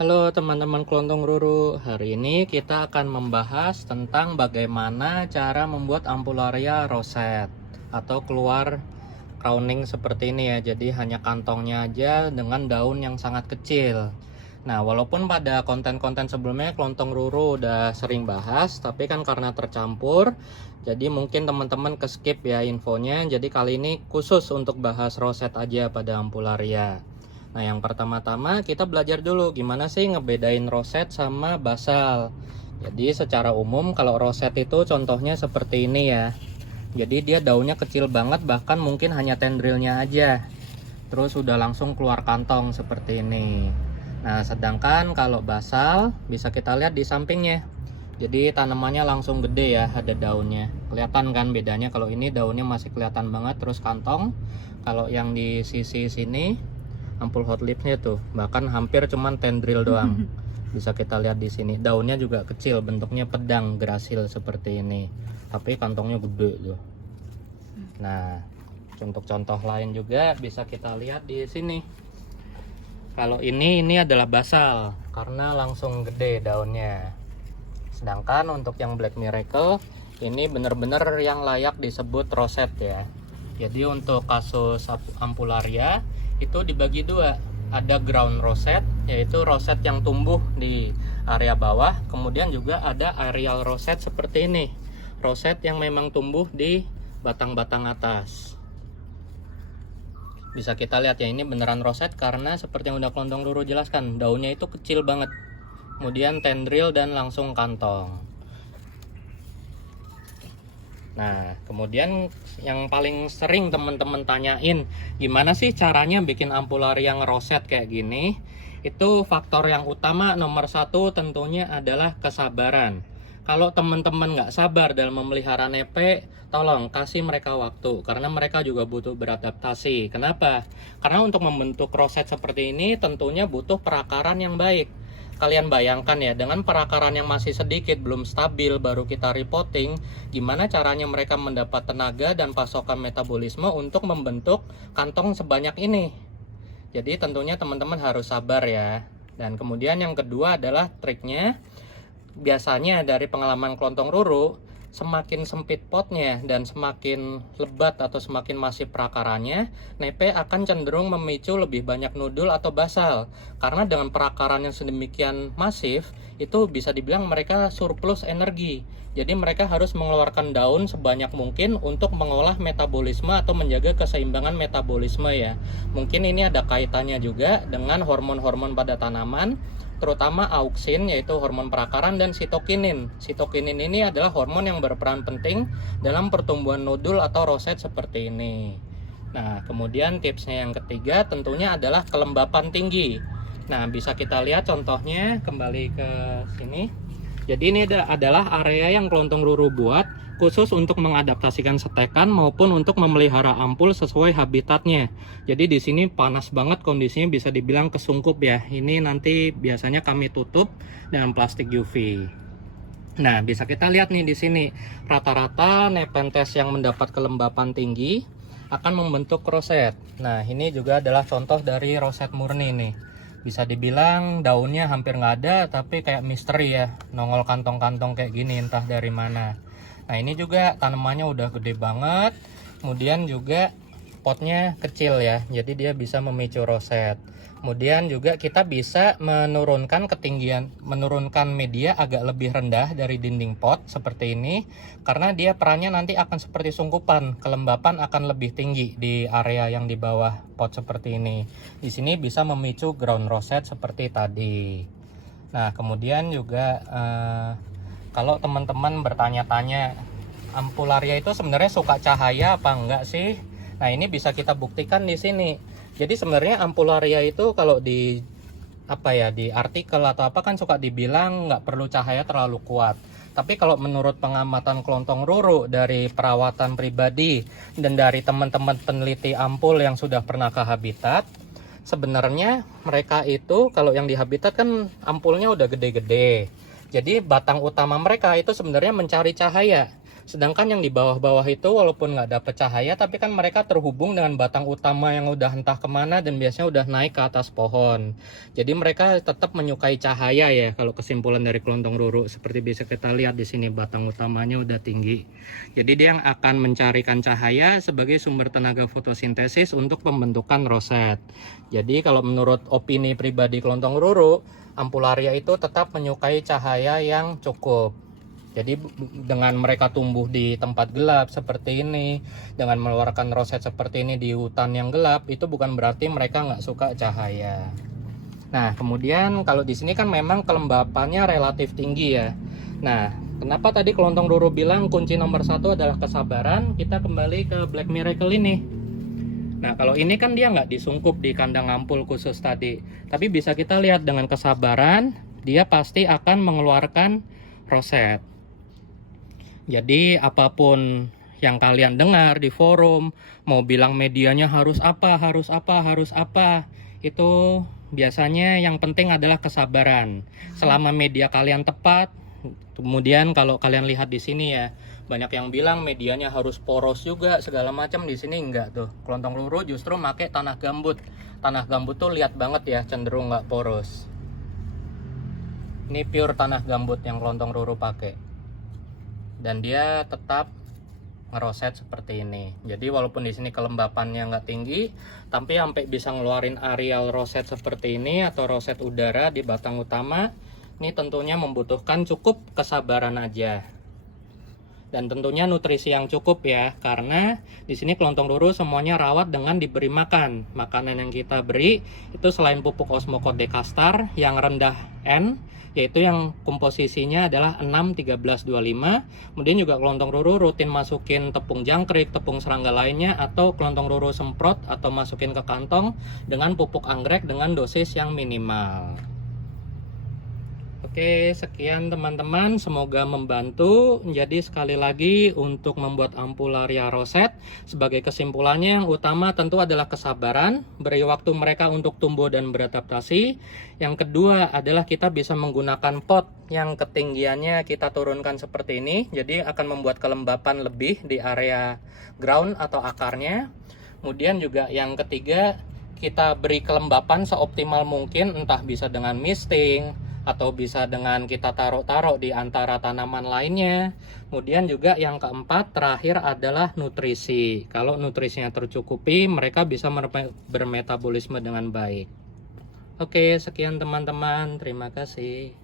Halo teman-teman Kelontong Ruru, hari ini kita akan membahas tentang bagaimana cara membuat ampularia roset atau keluar crowning seperti ini ya. Jadi hanya kantongnya aja dengan daun yang sangat kecil. Nah, walaupun pada konten-konten sebelumnya Kelontong Ruru udah sering bahas, tapi kan karena tercampur, jadi mungkin teman-teman ke skip ya infonya. Jadi kali ini khusus untuk bahas roset aja pada ampularia. Nah, yang pertama-tama kita belajar dulu gimana sih ngebedain roset sama basal. Jadi secara umum kalau roset itu contohnya seperti ini ya. Jadi dia daunnya kecil banget, bahkan mungkin hanya tendrilnya aja. Terus udah langsung keluar kantong seperti ini. Nah, sedangkan kalau basal bisa kita lihat di sampingnya. Jadi tanamannya langsung gede ya, ada daunnya. Kelihatan kan bedanya, kalau ini daunnya masih kelihatan banget terus kantong. Kalau yang di sisi sini ampul hot lipsnya tuh bahkan hampir cuman tendril doang. Bisa kita lihat di sini daunnya juga kecil, bentuknya pedang grasil seperti ini, tapi kantongnya gede tuh. Nah, contoh-contoh lain juga bisa kita lihat di sini. Kalau ini adalah basal karena langsung gede daunnya. Sedangkan untuk yang Black Miracle ini bener-bener yang layak disebut roset ya. Jadi untuk kasus ampularia itu dibagi dua, ada ground roset, yaitu roset yang tumbuh di area bawah, kemudian juga ada aerial roset seperti ini, roset yang memang tumbuh di batang-batang atas. Bisa kita lihat ya, ini beneran roset karena seperti yang udah Kelontong Ruru jelaskan, daunnya itu kecil banget, kemudian tendril dan langsung kantong. Nah, kemudian yang paling sering teman-teman tanyain, gimana sih caranya bikin ampularia ngeroset kayak gini? Itu faktor yang utama nomor satu tentunya adalah kesabaran. Kalau teman-teman nggak sabar dalam memelihara nepe, tolong kasih mereka waktu, karena mereka juga butuh beradaptasi. Kenapa? Karena untuk membentuk roset seperti ini tentunya butuh perakaran yang baik. Kalian bayangkan ya, dengan perakaran yang masih sedikit, belum stabil, baru kita repotting, gimana caranya mereka mendapat tenaga dan pasokan metabolisme untuk membentuk kantong sebanyak ini. Jadi tentunya teman-teman harus sabar ya. Dan kemudian yang kedua adalah triknya, biasanya dari pengalaman Kelontong Ruru, semakin sempit potnya dan semakin lebat atau semakin masif perakarannya, nepe akan cenderung memicu lebih banyak nudul atau basal. Karena dengan perakaran yang sedemikian masif, itu bisa dibilang mereka surplus energi. Jadi mereka harus mengeluarkan daun sebanyak mungkin untuk mengolah metabolisme atau menjaga keseimbangan metabolisme ya. Mungkin ini ada kaitannya juga dengan hormon-hormon pada tanaman, terutama auksin yaitu hormon perakaran dan sitokinin. Sitokinin ini adalah hormon yang berperan penting dalam pertumbuhan nodul atau roset seperti ini. Nah, kemudian tipsnya yang ketiga tentunya adalah kelembapan tinggi. Nah, bisa kita lihat contohnya kembali ke sini. Jadi ini adalah area yang Kelontong Ruru buat khusus untuk mengadaptasikan setekan maupun untuk memelihara ampul sesuai habitatnya. Jadi di sini panas banget kondisinya, bisa dibilang kesungkup ya. Ini nanti biasanya kami tutup dengan plastik UV. Nah, bisa kita lihat nih di sini rata-rata Nepenthes yang mendapat kelembapan tinggi akan membentuk roset. Nah, ini juga adalah contoh dari roset murni nih. Bisa dibilang daunnya hampir nggak ada, tapi kayak misteri ya, nongol kantong-kantong kayak gini entah dari mana. Nah, ini juga tanamannya udah gede banget, kemudian juga potnya kecil ya, jadi dia bisa memicu roset. Kemudian juga kita bisa menurunkan ketinggian, menurunkan media agak lebih rendah dari dinding pot seperti ini, karena dia perannya nanti akan seperti sungkupan, kelembapan akan lebih tinggi di area yang di bawah pot seperti ini. Di sini bisa memicu ground roset seperti tadi. Nah, kemudian juga kalau teman-teman bertanya-tanya, ampularia itu sebenarnya suka cahaya apa enggak sih? Nah, ini bisa kita buktikan di sini. Jadi sebenarnya ampularia itu kalau di di artikel atau apa kan suka dibilang nggak perlu cahaya terlalu kuat. Tapi kalau menurut pengamatan Kelontong Ruru dari perawatan pribadi dan dari teman-teman peneliti ampul yang sudah pernah ke habitat, sebenarnya mereka itu kalau yang di habitat kan ampulnya udah gede-gede. Jadi batang utama mereka itu sebenarnya mencari cahaya. Sedangkan yang di bawah-bawah itu walaupun nggak dapet cahaya, tapi kan mereka terhubung dengan batang utama yang udah entah kemana dan biasanya udah naik ke atas pohon. Jadi mereka tetap menyukai cahaya ya, kalau kesimpulan dari kelontong ruru. Seperti bisa kita lihat di sini batang utamanya udah tinggi. Jadi dia yang akan mencarikan cahaya sebagai sumber tenaga fotosintesis untuk pembentukan roset. Jadi kalau menurut opini pribadi kelontong ruru, Ampularia itu tetap menyukai cahaya yang cukup. Jadi dengan mereka tumbuh di tempat gelap seperti ini, dengan mengeluarkan roset seperti ini di hutan yang gelap, itu bukan berarti mereka nggak suka cahaya. Nah, kemudian kalau di sini kan memang kelembapannya relatif tinggi ya. Nah, kenapa tadi kelontong ruru bilang kunci nomor 1 adalah kesabaran? Kita kembali ke Black Miracle ini. Nah, kalau ini kan dia nggak disungkup di kandang ampul khusus tadi, tapi bisa kita lihat dengan kesabaran, dia pasti akan mengeluarkan roset. Jadi apapun yang kalian dengar di forum, mau bilang medianya harus apa, itu biasanya yang penting adalah kesabaran. Selama media kalian tepat, kemudian kalau kalian lihat di sini ya, banyak yang bilang medianya harus poros juga segala macam, di sini enggak tuh. Kelontong ruru justru pakai tanah gambut. Tanah gambut tuh lihat banget ya, cenderung nggak poros. Ini pure tanah gambut yang kelontong ruru pakai. Dan dia tetap ngeroset seperti ini. Jadi walaupun di sini kelembapannya nggak tinggi, tapi sampai bisa ngeluarin areal roset seperti ini atau roset udara di batang utama, ini tentunya membutuhkan cukup kesabaran aja. Dan tentunya nutrisi yang cukup ya, karena di sini kelontong ruru semuanya rawat dengan diberi makan. Makanan yang kita beri itu selain pupuk Osmocote Decastar yang rendah N, yaitu yang komposisinya adalah 6-13-25. Kemudian juga kelontong ruru rutin masukin tepung jangkrik, tepung serangga lainnya, atau kelontong ruru semprot atau masukin ke kantong dengan pupuk anggrek dengan dosis yang minimal. Oke, sekian teman-teman, semoga membantu. Jadi sekali lagi untuk membuat Ampularia roset, sebagai kesimpulannya yang utama tentu adalah kesabaran, beri waktu mereka untuk tumbuh dan beradaptasi. Yang kedua adalah kita bisa menggunakan pot yang ketinggiannya kita turunkan seperti ini, jadi akan membuat kelembapan lebih di area ground atau akarnya. Kemudian juga yang ketiga, kita beri kelembapan seoptimal mungkin, entah bisa dengan misting atau bisa dengan kita taruh-taruh di antara tanaman lainnya. Kemudian juga yang keempat terakhir adalah nutrisi. Kalau nutrisinya tercukupi, mereka bisa bermetabolisme dengan baik. Oke, sekian teman-teman, terima kasih.